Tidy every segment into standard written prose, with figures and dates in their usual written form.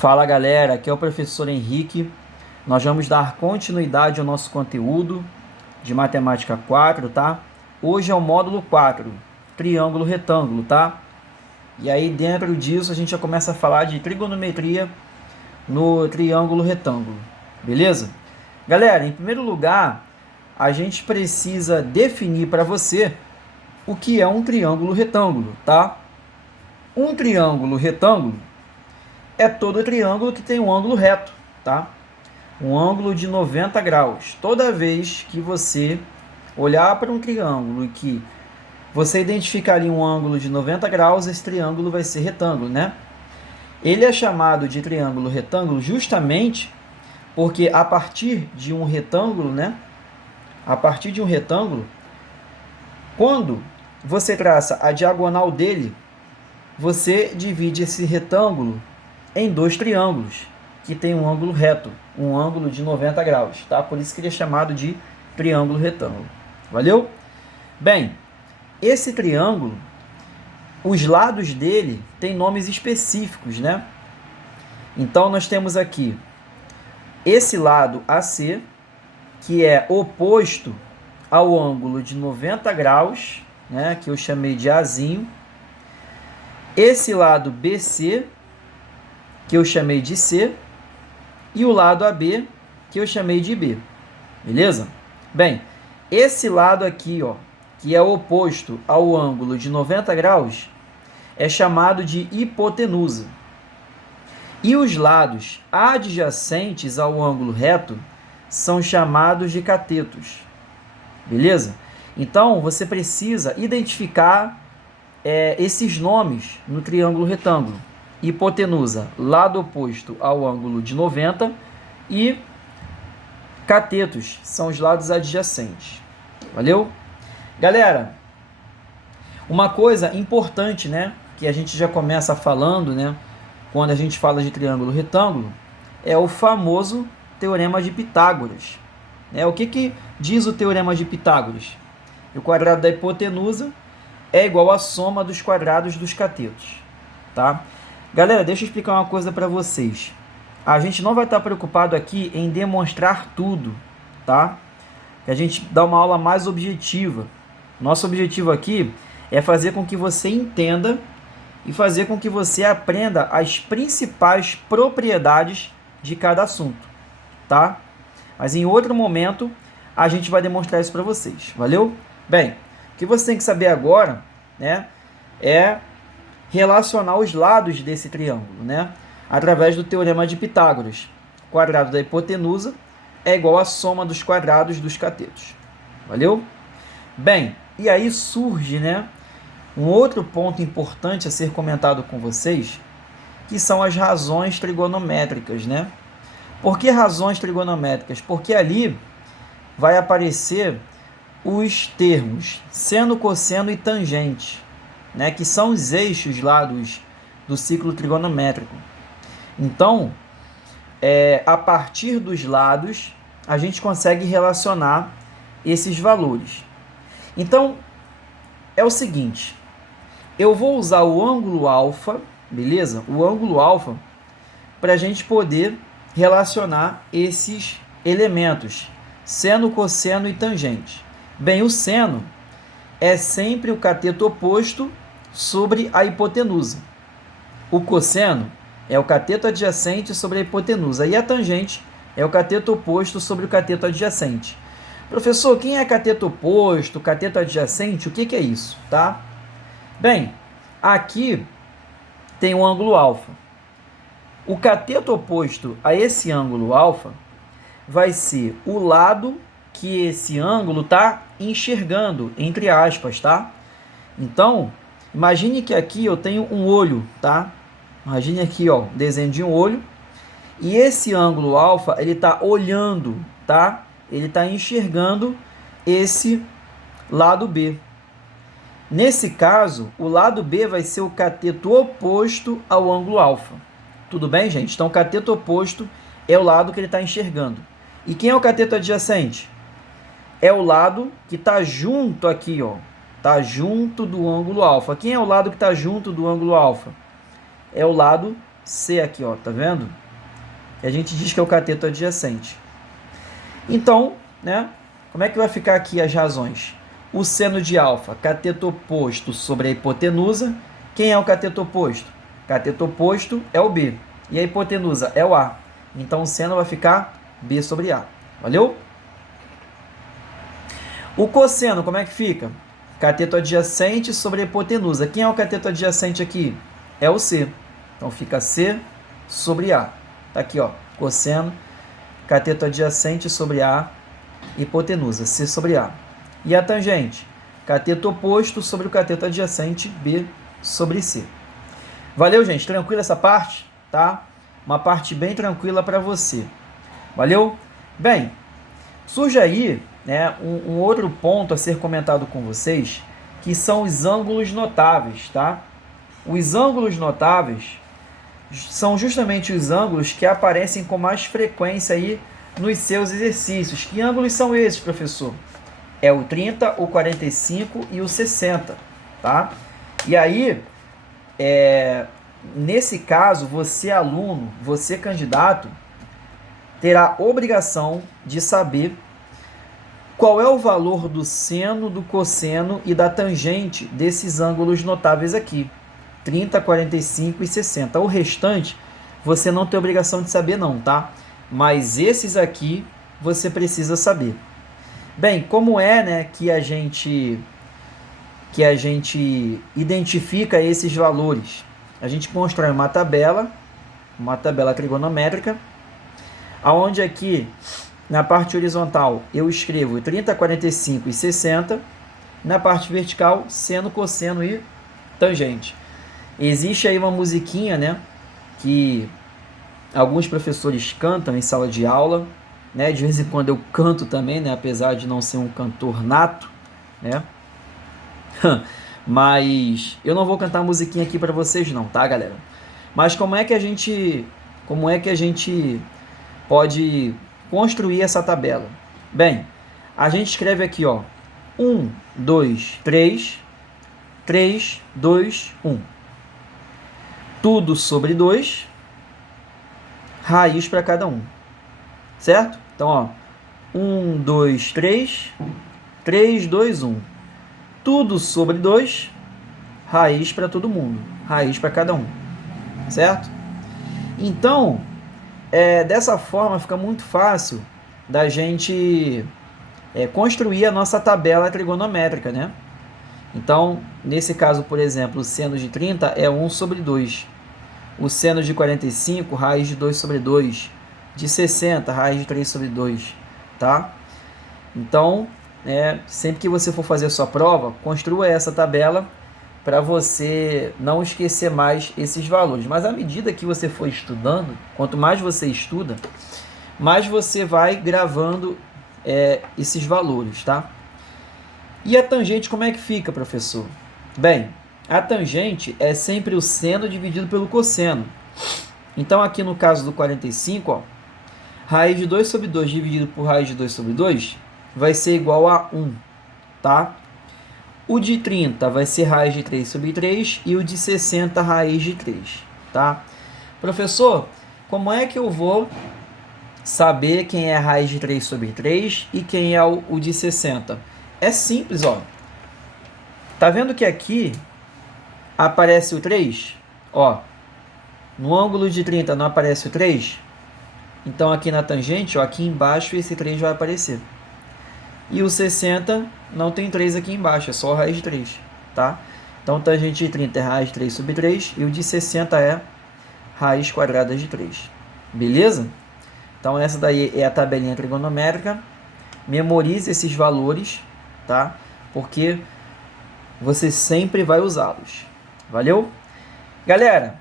Fala galera, aqui é o professor Henrique. Nós vamos dar continuidade ao nosso conteúdo de Matemática 4, tá? Hoje é o módulo 4, triângulo retângulo, tá? E aí dentro disso a gente já começa a falar de trigonometria no triângulo retângulo, beleza? Galera, em primeiro lugar, a gente precisa definir para você o que é um triângulo retângulo, tá? Um triângulo retângulo é todo triângulo que tem um ângulo reto, tá? Um ângulo de 90 graus. Toda vez que você olhar para um triângulo e que você identificar ali um ângulo de 90 graus, esse triângulo vai ser retângulo, né? Ele é chamado de triângulo retângulo justamente porque a partir de um retângulo, né? A partir de um retângulo, quando você traça a diagonal dele, você divide esse retângulo em dois triângulos que tem um ângulo reto, um ângulo de 90 graus, tá? Por isso que ele é chamado de triângulo retângulo. Valeu? Bem, esse triângulo, os lados dele têm nomes específicos, né? Então nós temos aqui esse lado AC, que é oposto ao ângulo de 90 graus, né, que eu chamei de Azinho. Esse lado BC, que eu chamei de C, e o lado AB, que eu chamei de B. Beleza? Bem, esse lado aqui, ó, que é oposto ao ângulo de 90 graus, é chamado de hipotenusa. E os lados adjacentes ao ângulo reto são chamados de catetos. Beleza? Então, você precisa identificar esses nomes no triângulo retângulo. Hipotenusa, lado oposto ao ângulo de 90, e catetos são os lados adjacentes. Valeu? Galera, uma coisa importante, né, que a gente já começa falando, né, quando a gente fala de triângulo retângulo, é o famoso Teorema de Pitágoras. O que diz o Teorema de Pitágoras? O quadrado da hipotenusa é igual à soma dos quadrados dos catetos, tá? Galera, deixa eu explicar uma coisa para vocês. A gente não vai estar preocupado aqui em demonstrar tudo, tá? A gente dá uma aula mais objetiva. Nosso objetivo aqui é fazer com que você entenda e fazer com que você aprenda as principais propriedades de cada assunto, tá? Mas em outro momento a gente vai demonstrar isso para vocês, valeu? Bem, o que você tem que saber agora, né, é relacionar os lados desse triângulo, né, através do Teorema de Pitágoras. O quadrado da hipotenusa é igual à soma dos quadrados dos catetos. Valeu? Bem, e aí surge, né, um outro ponto importante a ser comentado com vocês, que são as razões trigonométricas, né? Por que razões trigonométricas? Porque ali vai aparecer os termos seno, cosseno e tangente, né, que são os eixos lá do ciclo trigonométrico. Então, a partir dos lados, a gente consegue relacionar esses valores. Então, é o seguinte, eu vou usar o ângulo alfa, beleza? O ângulo alfa, para a gente poder relacionar esses elementos, seno, cosseno e tangente. Bem, o seno é sempre o cateto oposto sobre a hipotenusa. O cosseno é o cateto adjacente sobre a hipotenusa. E a tangente é o cateto oposto sobre o cateto adjacente. Professor, quem é cateto oposto, cateto adjacente? O que é isso? Tá? Bem, aqui tem o ângulo alfa. O cateto oposto a esse ângulo alfa vai ser o lado que esse ângulo está enxergando, entre aspas, tá? Então, imagine que aqui eu tenho um olho, tá? Imagine aqui, ó, desenho de um olho. E esse ângulo alfa, ele está olhando, tá? Ele está enxergando esse lado B. Nesse caso, o lado B vai ser o cateto oposto ao ângulo alfa. Tudo bem, gente? Então, o cateto oposto é o lado que ele está enxergando. E quem é o cateto adjacente? É o lado que está junto aqui, ó. Está junto do ângulo alfa. Quem é o lado que está junto do ângulo alfa? É o lado C aqui, ó, tá vendo? E a gente diz que é o cateto adjacente. Então, né, como é que vai ficar aqui as razões? O seno de alfa, cateto oposto sobre a hipotenusa. Quem é o cateto oposto? Cateto oposto é o B. E a hipotenusa é o A. Então, o seno vai ficar B sobre A. Valeu? O cosseno, como é que fica? Cateto adjacente sobre a hipotenusa. Quem é o cateto adjacente aqui? É o C. Então, fica C sobre A. Tá aqui, ó. Cosseno, cateto adjacente sobre A, hipotenusa, C sobre A. E a tangente? Cateto oposto sobre o cateto adjacente, B sobre C. Valeu, gente? Tranquilo essa parte? Tá? Uma parte bem tranquila para você. Valeu? Bem, surge aí, né, um outro ponto a ser comentado com vocês, que são os ângulos notáveis, tá? Os ângulos notáveis são justamente os ângulos que aparecem com mais frequência aí nos seus exercícios. Que ângulos são esses, professor? É o 30, o 45 e o 60, tá? E aí, nesse caso, você aluno, você candidato, terá obrigação de saber qual é o valor do seno, do cosseno e da tangente desses ângulos notáveis aqui. 30, 45 e 60. O restante, você não tem obrigação de saber não, tá? Mas esses aqui, você precisa saber. Bem, como é, né, que a gente identifica esses valores? A gente constrói uma tabela trigonométrica, aonde aqui, na parte horizontal, eu escrevo 30, 45 e 60. Na parte vertical, seno, cosseno e tangente. Existe aí uma musiquinha, né, que alguns professores cantam em sala de aula, né, de vez em quando eu canto também, né, apesar de não ser um cantor nato, né, mas eu não vou cantar musiquinha aqui para vocês não, tá, galera? Mas como é que a gente pode construir essa tabela? Bem, a gente escreve aqui, ó, 1, 2, 3, 3, 2, 1. Tudo sobre 2, raiz para cada um, certo? Então, ó, 1, 2, 3, 3, 2, 1. Tudo sobre 2, raiz para todo mundo, raiz para cada um, certo? Então, dessa forma fica muito fácil da gente construir a nossa tabela trigonométrica, né? Então, nesse caso, por exemplo, o seno de 30 é 1 sobre 2. O seno de 45, raiz de 2 sobre 2. De 60, raiz de 3 sobre 2. Tá? Então, sempre que você for fazer a sua prova, construa essa tabela para você não esquecer mais esses valores. Mas à medida que você for estudando, quanto mais você estuda, mais você vai gravando esses valores, tá? E a tangente como é que fica, professor? Bem, a tangente é sempre o seno dividido pelo cosseno. Então, aqui no caso do 45, ó, raiz de 2 sobre 2 dividido por raiz de 2 sobre 2 vai ser igual a 1, tá? O de 30 vai ser raiz de 3 sobre 3 e o de 60 raiz de 3, tá? Professor, como é que eu vou saber quem é a raiz de 3 sobre 3 e quem é o de 60? É simples, ó. Tá vendo que aqui aparece o 3? Ó, no ângulo de 30 não aparece o 3? Então aqui na tangente, ó, aqui embaixo esse 3 vai aparecer. E o 60 não tem 3 aqui embaixo, é só raiz de 3, tá? Então tangente de 30 é raiz de 3 sobre 3 e o de 60 é raiz quadrada de 3. Beleza? Então essa daí é a tabelinha trigonométrica. Memorize esses valores, tá? Porque você sempre vai usá-los. Valeu? Galera,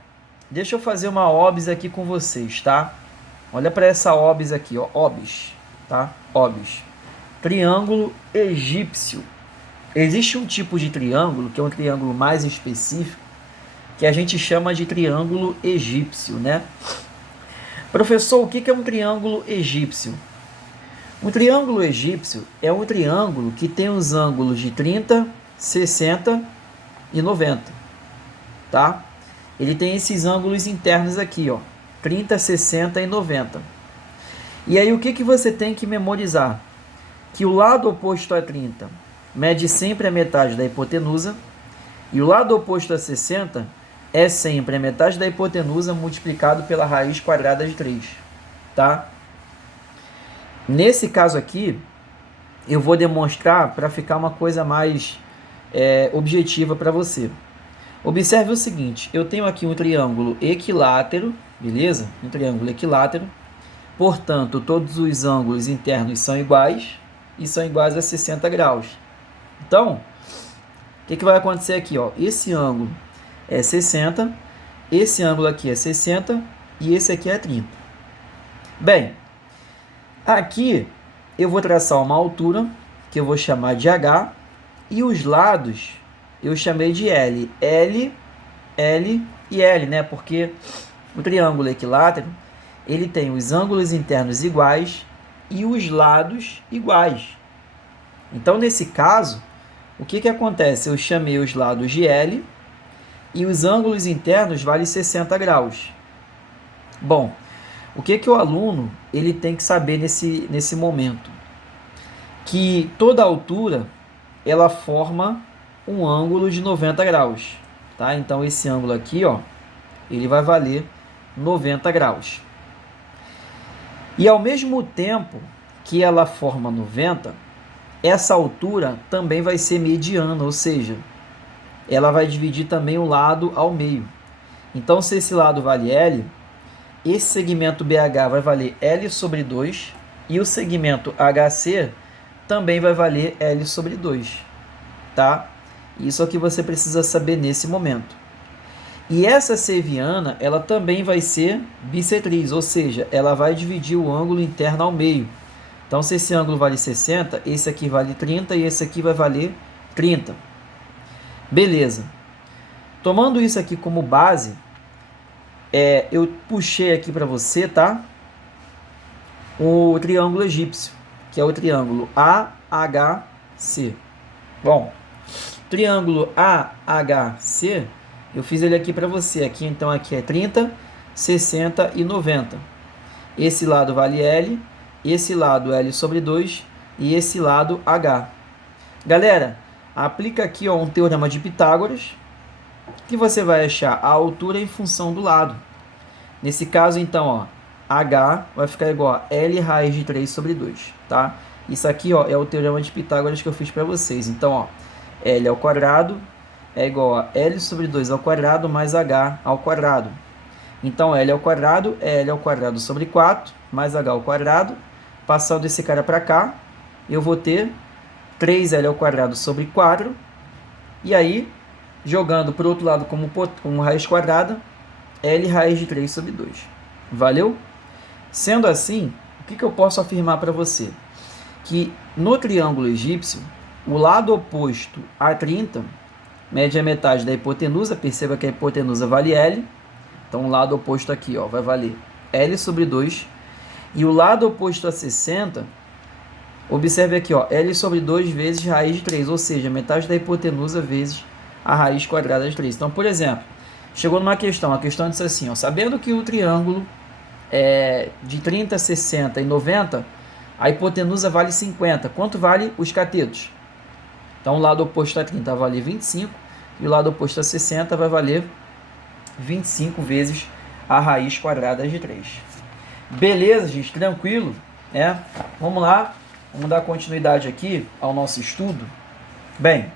deixa eu fazer uma OBS aqui com vocês, tá? Olha para essa OBS aqui, ó, OBS, tá? OBS. Triângulo egípcio. Existe um tipo de triângulo, que é um triângulo mais específico, que a gente chama de triângulo egípcio, né? Professor, o que é um triângulo egípcio? Um triângulo egípcio é um triângulo que tem os ângulos de 30, 60 e 90, tá? ele tem esses ângulos internos aqui, ó, 30, 60 e 90. E aí o que, que você tem que memorizar? Que o lado oposto a 30 mede sempre a metade da hipotenusa, e o lado oposto a 60 é sempre a metade da hipotenusa multiplicado pela raiz quadrada de 3, tá? Nesse caso aqui, eu vou demonstrar para ficar uma coisa mais objetiva para você. Observe o seguinte, eu tenho aqui um triângulo equilátero, beleza? Um triângulo equilátero, portanto, todos os ângulos internos são iguais e são iguais a 60 graus. Então, o que vai acontecer aqui? Ó? Esse ângulo é 60, esse ângulo aqui é 60 e esse aqui é 30. Bem, aqui eu vou traçar uma altura que eu vou chamar de H e os lados eu chamei de L. L, L e L, né? Porque o triângulo equilátero ele tem os ângulos internos iguais e os lados iguais. Então, nesse caso, o que, que acontece? Eu chamei os lados de L e os ângulos internos valem 60 graus. Bom, o que, que o aluno ele tem que saber nesse momento? Que toda altura ela forma um ângulo de 90 graus. Tá? Então, esse ângulo aqui, ó, ele vai valer 90 graus. E ao mesmo tempo que ela forma 90, essa altura também vai ser mediana, ou seja, ela vai dividir também o lado ao meio. Então, se esse lado vale L, esse segmento BH vai valer L sobre 2 e o segmento HC também vai valer L sobre 2. Tá? Isso é o que você precisa saber nesse momento. E essa cerviana, ela também vai ser bissetriz, ou seja, ela vai dividir o ângulo interno ao meio. Então, se esse ângulo vale 60, esse aqui vale 30 e esse aqui vai valer 30. Beleza. Tomando isso aqui como base, eu puxei aqui para você, tá? O triângulo egípcio, que é o triângulo AHC. Bom, triângulo AHC, eu fiz ele aqui para você. Aqui, então, aqui é 30, 60 e 90. Esse lado vale L, esse lado L sobre 2 e esse lado H. Galera, aplica aqui ó, um teorema de Pitágoras, que você vai achar a altura em função do lado. Nesse caso, então, ó, H vai ficar igual a L raiz de 3 sobre 2. Tá? Isso aqui ó, é o teorema de Pitágoras que eu fiz para vocês. Então, ó, L ao quadrado é igual a L sobre 2 ao quadrado mais H ao quadrado. Então, L ao quadrado é L ao quadrado sobre 4 mais H ao quadrado. Passando esse cara para cá, eu vou ter 3L ao quadrado sobre 4. E aí, jogando para o outro lado como raiz quadrada, L raiz de 3 sobre 2. Valeu? Sendo assim, o que eu posso afirmar para você? Que no triângulo egípcio, o lado oposto a 30 mede a metade da hipotenusa. Perceba que a hipotenusa vale L. Então, o lado oposto aqui ó, vai valer L sobre 2. E o lado oposto a 60, observe aqui, ó, L sobre 2 vezes raiz de 3, ou seja, metade da hipotenusa vezes a raiz quadrada de 3. Então, por exemplo, chegou numa questão, a questão disse assim, ó, sabendo que o triângulo é de 30, 60 e 90, a hipotenusa vale 50. Quanto vale os catetos? Então, o lado oposto a 30 vai valer 25 e o lado oposto a 60 vai valer 25 vezes a raiz quadrada de 3. Beleza, gente? Tranquilo? Né? Vamos lá. Vamos dar continuidade aqui ao nosso estudo. Bem,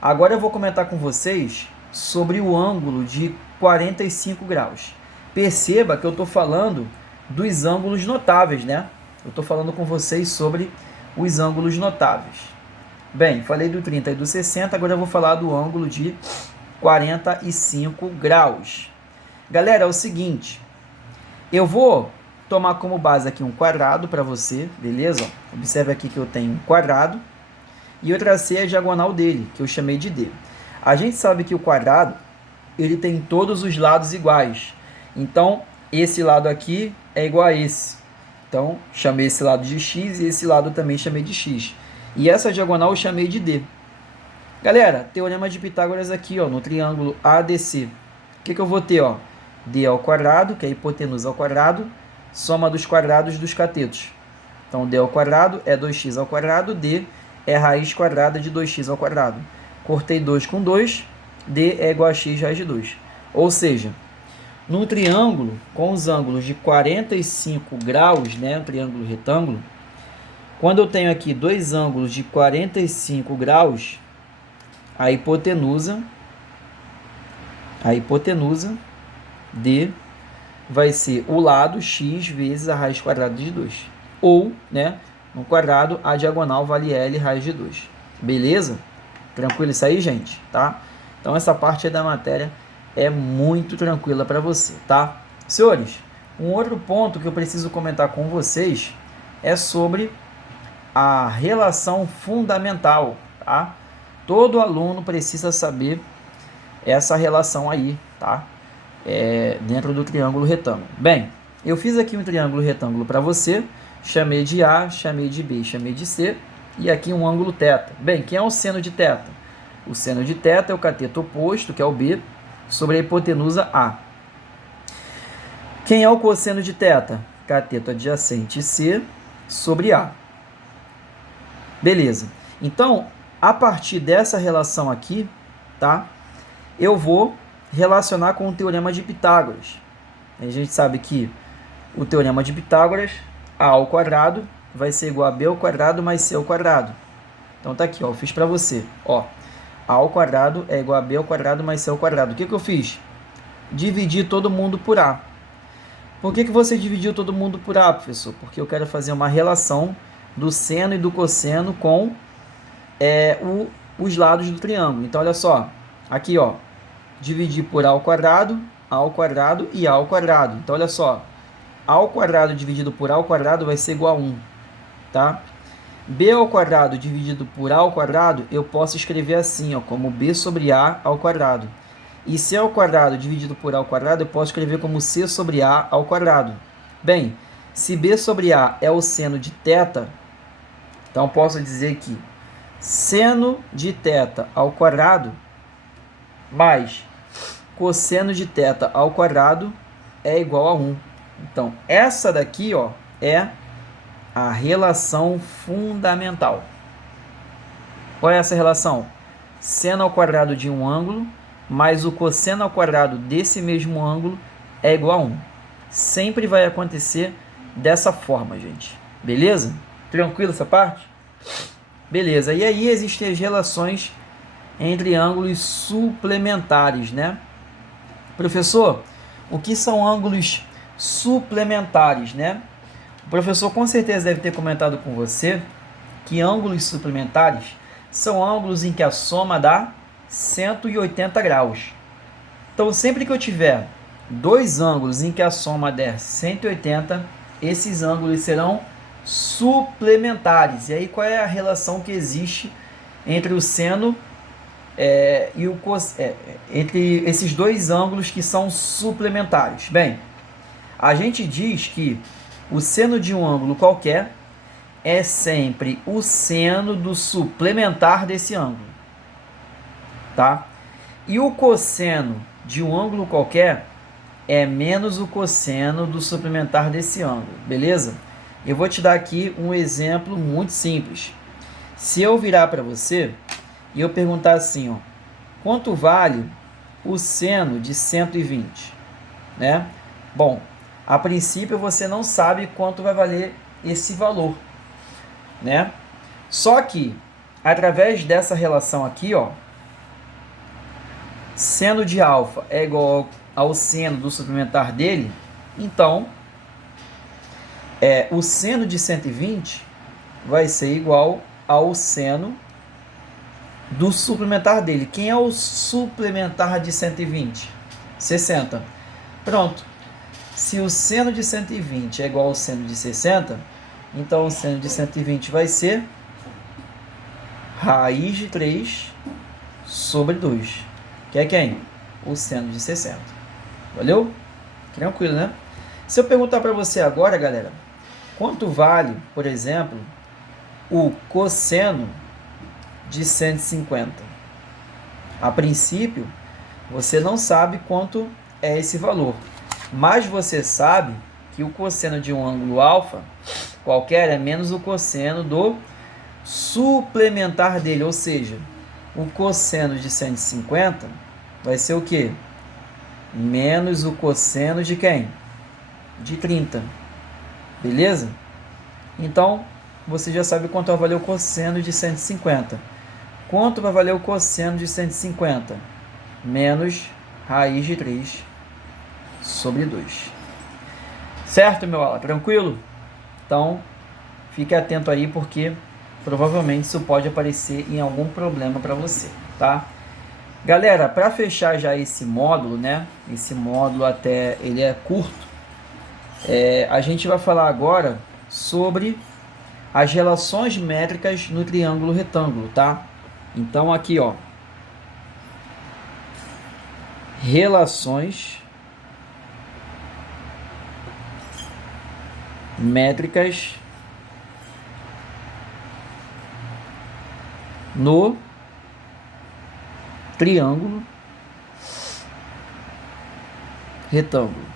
agora eu vou comentar com vocês sobre o ângulo de 45 graus. Perceba que eu estou falando dos ângulos notáveis, né? Eu estou falando com vocês sobre os ângulos notáveis. Bem, falei do 30 e do 60, agora eu vou falar do ângulo de 45 graus. Galera, é o seguinte, eu vou tomar como base aqui um quadrado para você, beleza? Observe aqui que eu tenho um quadrado e eu tracei a diagonal dele, que eu chamei de D. A gente sabe que o quadrado, ele tem todos os lados iguais. Então, esse lado aqui é igual a esse. Então, chamei esse lado de X e esse lado também chamei de X. E essa diagonal eu chamei de D. Galera, teorema de Pitágoras aqui, ó, no triângulo ADC. O que eu vou ter? Ó? D ao quadrado, que é a hipotenusa ao quadrado, soma dos quadrados dos catetos. Então, D ao quadrado é 2x ao quadrado, D é raiz quadrada de 2x ao quadrado. Cortei 2 com 2, D é igual a x raiz de 2. Ou seja, num triângulo com os ângulos de 45 graus, né, um triângulo retângulo, quando eu tenho aqui dois ângulos de 45 graus, a hipotenusa D vai ser o lado x vezes a raiz quadrada de 2. Ou, né, no quadrado, a diagonal vale L raiz de 2. Beleza? Tranquilo isso aí, gente? Tá? Então, essa parte aí da matéria é muito tranquila para você, tá? Senhores, um outro ponto que eu preciso comentar com vocês é sobre a relação fundamental, tá? Todo aluno precisa saber essa relação aí, tá? Dentro do triângulo retângulo. Bem, eu fiz aqui um triângulo retângulo para você, chamei de A, chamei de B, chamei de C, e aqui um ângulo θ. Bem, quem é o seno de θ? O seno de θ é o cateto oposto, que é o B, sobre a hipotenusa A. Quem é o cosseno de θ? Cateto adjacente C sobre A. Beleza. Então, a partir dessa relação aqui, tá? Eu vou relacionar com o teorema de Pitágoras. A gente sabe que o teorema de Pitágoras, A ao quadrado vai ser igual a B ao quadrado mais C ao quadrado. Então tá aqui, ó, eu fiz para você, ó. A ao quadrado é igual a B ao quadrado mais C ao quadrado. O que eu fiz? Dividi todo mundo por A. Por que você dividiu todo mundo por A, professor? Porque eu quero fazer uma relação do seno e do cosseno com os lados do triângulo. Então, olha só. Aqui, ó. Dividir por A ao quadrado e A ao quadrado. Então, olha só. A ao quadrado dividido por A ao quadrado vai ser igual a 1. Tá? B ao quadrado dividido por A ao quadrado, eu posso escrever assim, ó, como B sobre A ao quadrado. E C ao quadrado dividido por A ao quadrado, eu posso escrever como C sobre A ao quadrado. Bem, se B sobre A é o seno de θ, então posso dizer que seno de θ ao quadrado mais cosseno de θ ao quadrado é igual a 1. Então, essa daqui, ó, é a relação fundamental. Qual é essa relação? Seno ao quadrado de um ângulo mais o cosseno ao quadrado desse mesmo ângulo é igual a 1. Sempre vai acontecer dessa forma, gente. Beleza? Tranquilo essa parte? Beleza. E aí existem as relações entre ângulos suplementares, né? Professor, o que são ângulos suplementares, né? O professor com certeza deve ter comentado com você que ângulos suplementares são ângulos em que a soma dá 180 graus. Então, sempre que eu tiver dois ângulos em que a soma der 180, esses ângulos serão suplementares. E aí, qual é a relação que existe entre o seno e o entre esses dois ângulos que são suplementares? Bem, a gente diz que o seno de um ângulo qualquer é sempre o seno do suplementar desse ângulo, tá? E o cosseno de um ângulo qualquer é menos o cosseno do suplementar desse ângulo, beleza? Eu vou te dar aqui um exemplo muito simples. Se eu virar para você e eu perguntar assim, ó, quanto vale o seno de 120, né? Bom, a princípio você não sabe quanto vai valer esse valor, né? Só que através dessa relação aqui, ó, seno de alfa é igual ao seno do suplementar dele, então o seno de 120 vai ser igual ao seno do suplementar dele. Quem é o suplementar de 120? 60. Pronto. Se o seno de 120 é igual ao seno de 60, então o seno de 120 vai ser raiz de 3 sobre 2. Que é quem? O seno de 60. Valeu? Tranquilo, né? Se eu perguntar para você agora, galera, quanto vale, por exemplo, o cosseno de 150? A princípio, você não sabe quanto é esse valor. Mas você sabe que o cosseno de um ângulo alfa qualquer é menos o cosseno do suplementar dele, ou seja, o cosseno de 150 vai ser o quê? Menos o cosseno de quem? De 30. Beleza? Então, você já sabe quanto vai valer o cosseno de 150. Quanto vai valer o cosseno de 150? Menos raiz de 3 sobre 2. Certo, meu aluno? Tranquilo? Então, fique atento aí, porque provavelmente isso pode aparecer em algum problema para você, tá? Galera, para fechar já esse módulo, né? Esse módulo até ele é curto. A gente vai falar agora sobre as relações métricas no triângulo retângulo, tá? Então aqui, ó, relações métricas no triângulo retângulo.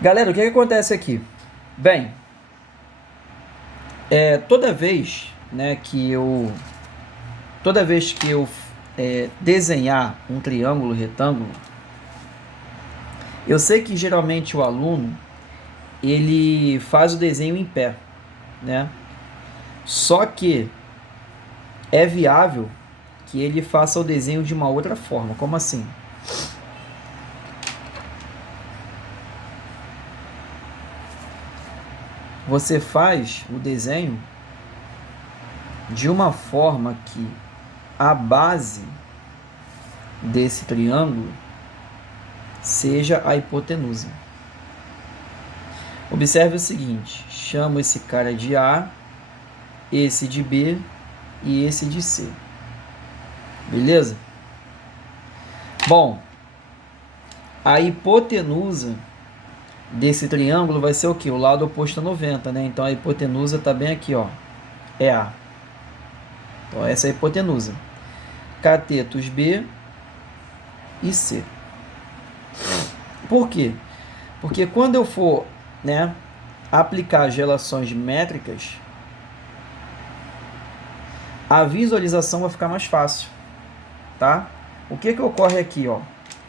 Galera, o que acontece aqui? Bem, toda vez que eu desenhar um triângulo retângulo, eu sei que geralmente o aluno ele faz o desenho em pé, né? Só que é viável que ele faça o desenho de uma outra forma. Como assim? Você faz o desenho de uma forma que a base desse triângulo seja a hipotenusa. Observe o seguinte: chamo esse cara de A, esse de B e esse de C. Beleza? Bom, a hipotenusa desse triângulo vai ser o que? O lado oposto a 90, né? Então a hipotenusa está bem aqui, ó. É A. Então essa é a hipotenusa. Catetos B e C. Por quê? Porque quando eu for, aplicar as relações métricas, a visualização vai ficar mais fácil, tá? O que ocorre aqui, ó?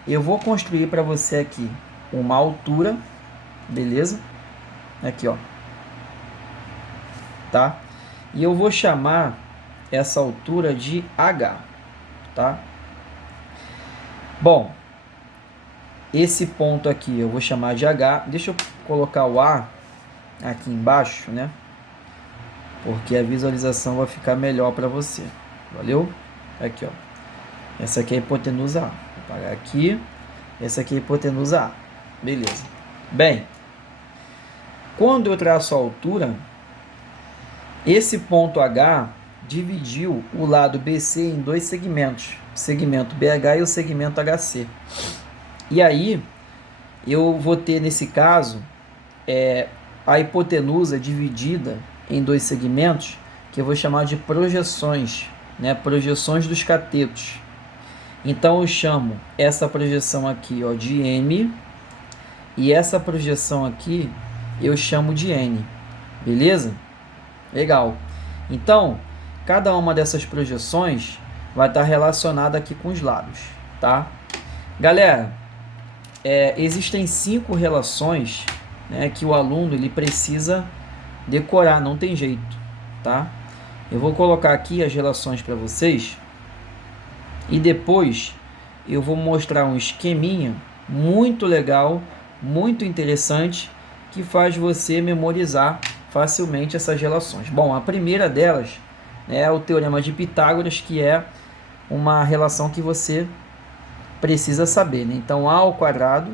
Eu vou construir para você aqui uma altura, beleza? Aqui, ó. Tá? E eu vou chamar essa altura de H, tá? Bom, esse ponto aqui eu vou chamar de H. Deixa eu colocar o A aqui embaixo, né? Porque a visualização vai ficar melhor para você. Valeu? Aqui, ó. Essa aqui é a hipotenusa A. Vou parar aqui. Essa aqui é a hipotenusa A. Beleza. Bem, quando eu traço a altura, esse ponto H dividiu o lado BC em dois segmentos. O segmento BH e o segmento HC. E aí, eu vou ter, nesse caso, a hipotenusa dividida em dois segmentos, que eu vou chamar de projeções, né? Projeções dos catetos. Então, eu chamo essa projeção aqui, ó, de M, e essa projeção aqui eu chamo de N. Beleza? Legal. Então, cada uma dessas projeções vai estar relacionada aqui com os lados, tá? Galera, existem 5 relações, né, que o aluno ele precisa decorar, não tem jeito, tá? Eu vou colocar aqui as relações para vocês e depois eu vou mostrar um esqueminha muito legal, muito interessante, que faz você memorizar facilmente essas relações. Bom, a primeira delas é o Teorema de Pitágoras, que é uma relação que você precisa saber, né? Então, A ao quadrado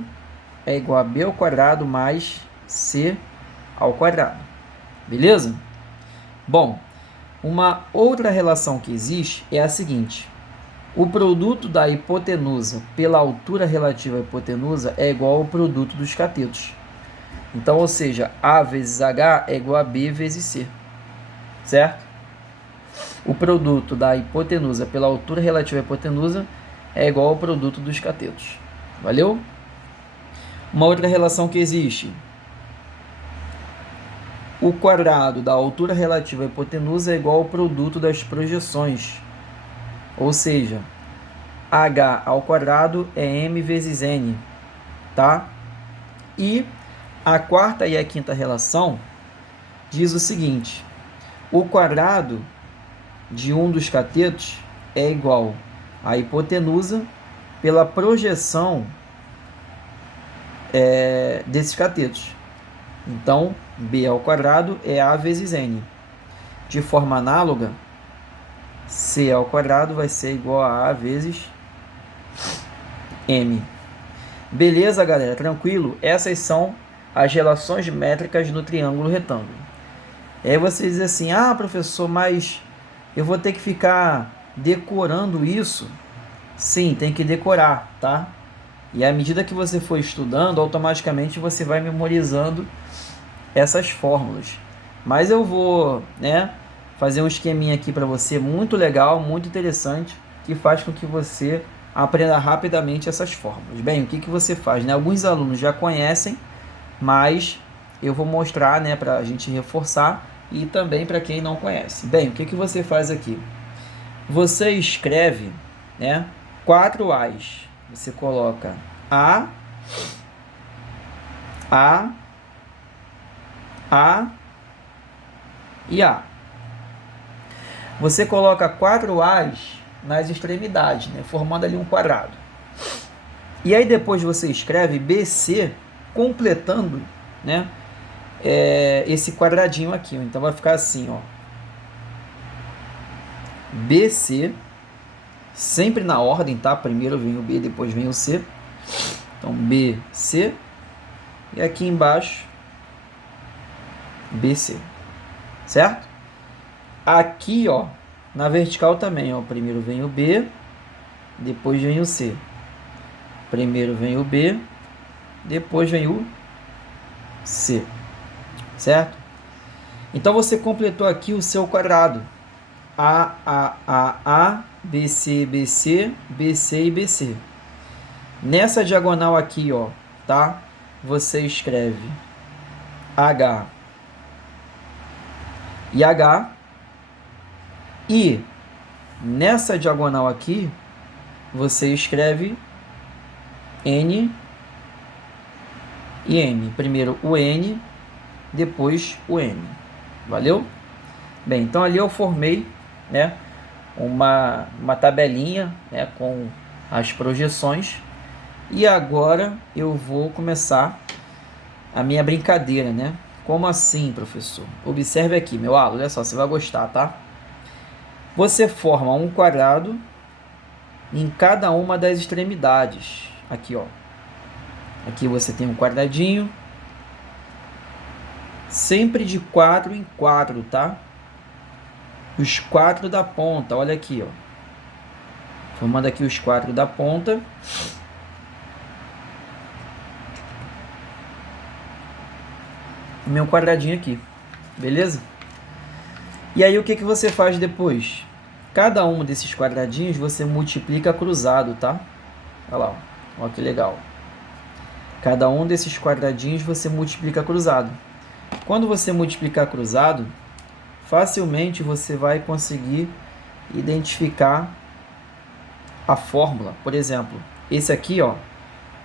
é igual a B ao quadrado mais C ao quadrado. Beleza? Bom, uma outra relação que existe é a seguinte: o produto da hipotenusa pela altura relativa à hipotenusa é igual ao produto dos catetos. Então, ou seja, A vezes H é igual a B vezes C. certo? O produto da hipotenusa pela altura relativa à hipotenusa é igual ao produto dos catetos. Valeu? Uma outra relação que existe. O quadrado da altura relativa à hipotenusa é igual ao produto das projeções. Ou seja, h ao quadrado é m vezes n, tá? E a quarta e a quinta relação diz o seguinte: o quadrado de um dos catetos é igual à hipotenusa pela projeção desses catetos. Então, b ao quadrado é a vezes n. De forma análoga, c ao quadrado vai ser igual a vezes m. Beleza, galera? Tranquilo? Essas são as relações métricas no triângulo retângulo. E aí você diz assim: ah, professor, mas eu vou ter que ficar decorando isso? Sim, tem que decorar, tá? E à medida que você for estudando, automaticamente você vai memorizando essas fórmulas. Mas eu vou, fazer um esqueminha aqui para você muito legal, muito interessante, que faz com que você aprenda rapidamente essas fórmulas. Bem, o que você faz? Alguns alunos já conhecem, mas eu vou mostrar, para a gente reforçar e também para quem não conhece. Bem, o que você faz aqui? Você escreve, 4 A's. Você coloca A e A. Você coloca 4 A's nas extremidades, formando ali um quadrado. E aí depois você escreve BC completando, esse quadradinho aqui. Então vai ficar assim, ó. BC, sempre na ordem, tá? Primeiro vem o B, depois vem o C. Então BC, e aqui embaixo BC, certo? Aqui, ó, na vertical também, ó, primeiro vem o B, depois vem o C. Primeiro vem o B, depois vem o C, certo? Então você completou aqui o seu quadrado. A, BC, BC, BC e BC. Nessa diagonal aqui, ó, tá? Você escreve H e H. E nessa diagonal aqui, você escreve N e M. Primeiro o N, depois o M. Valeu? Bem, então ali eu formei, uma tabelinha, com as projeções. E agora eu vou começar a minha brincadeira, Como assim, professor? Observe aqui, meu aluno, olha só, você vai gostar, tá? Você forma um quadrado em cada uma das extremidades. Aqui, ó. Aqui você tem um quadradinho. Sempre de 4 em 4, tá? Os 4 da ponta, olha aqui, ó. Formando aqui os 4 da ponta. Meu quadradinho aqui, beleza? E aí o que você faz depois? Cada um desses quadradinhos você multiplica cruzado, tá? Olha lá, ó que legal. Cada um desses quadradinhos você multiplica cruzado. Quando você multiplicar cruzado, facilmente você vai conseguir identificar a fórmula. Por exemplo, esse aqui, ó,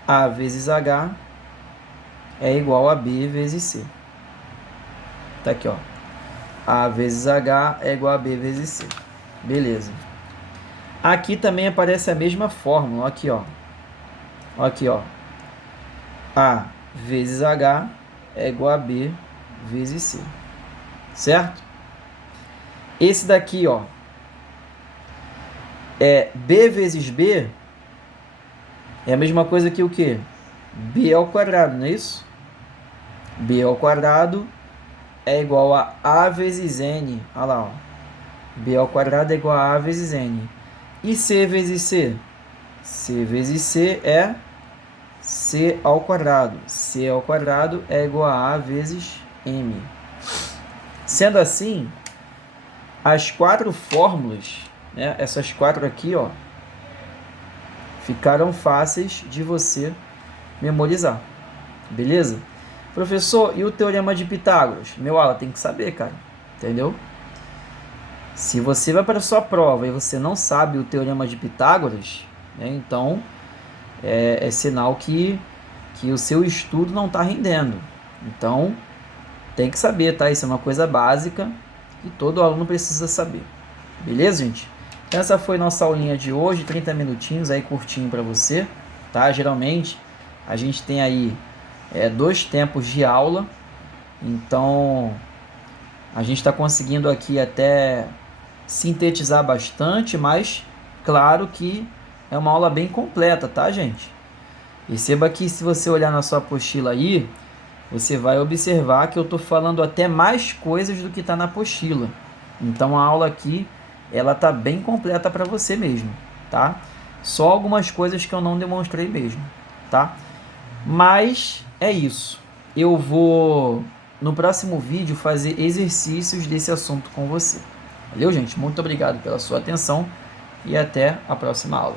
A vezes H é igual a B vezes C. Tá aqui, ó. A vezes H é igual a B vezes C. Beleza. Aqui também aparece a mesma fórmula. Aqui, ó. Aqui, ó. A vezes H é igual a B vezes C. Certo? Esse daqui, ó, é B vezes B. É a mesma coisa que o quê? B ao quadrado, não é isso? B ao quadrado é igual a A vezes N. Olha lá, ó. B ao quadrado é igual a A vezes N. E C vezes C? C vezes C é C ao quadrado. C ao quadrado é igual a A vezes M. Sendo assim, as 4 fórmulas, né, essas 4 aqui, ó, ficaram fáceis de você memorizar. Beleza? Professor, e o Teorema de Pitágoras? Meu aula, tem que saber, cara. Entendeu? Se você vai para a sua prova e você não sabe o Teorema de Pitágoras, né, então é sinal que o seu estudo não está rendendo. Então, tem que saber, tá? Isso é uma coisa básica que todo aluno precisa saber. Beleza, gente? Então, essa foi nossa aulinha de hoje, 30 minutinhos aí curtinho para você, tá? Geralmente, a gente tem aí 2 tempos de aula, então a gente está conseguindo aqui até sintetizar bastante, mas claro que é uma aula bem completa, tá, gente? Perceba que se você olhar na sua apostila aí, você vai observar que eu estou falando até mais coisas do que está na apostila. Então a aula aqui, ela tá bem completa para você mesmo, tá? Só algumas coisas que eu não demonstrei mesmo, tá? Mas é isso. Eu vou, no próximo vídeo, fazer exercícios desse assunto com você. Valeu, gente? Muito obrigado pela sua atenção e até a próxima aula.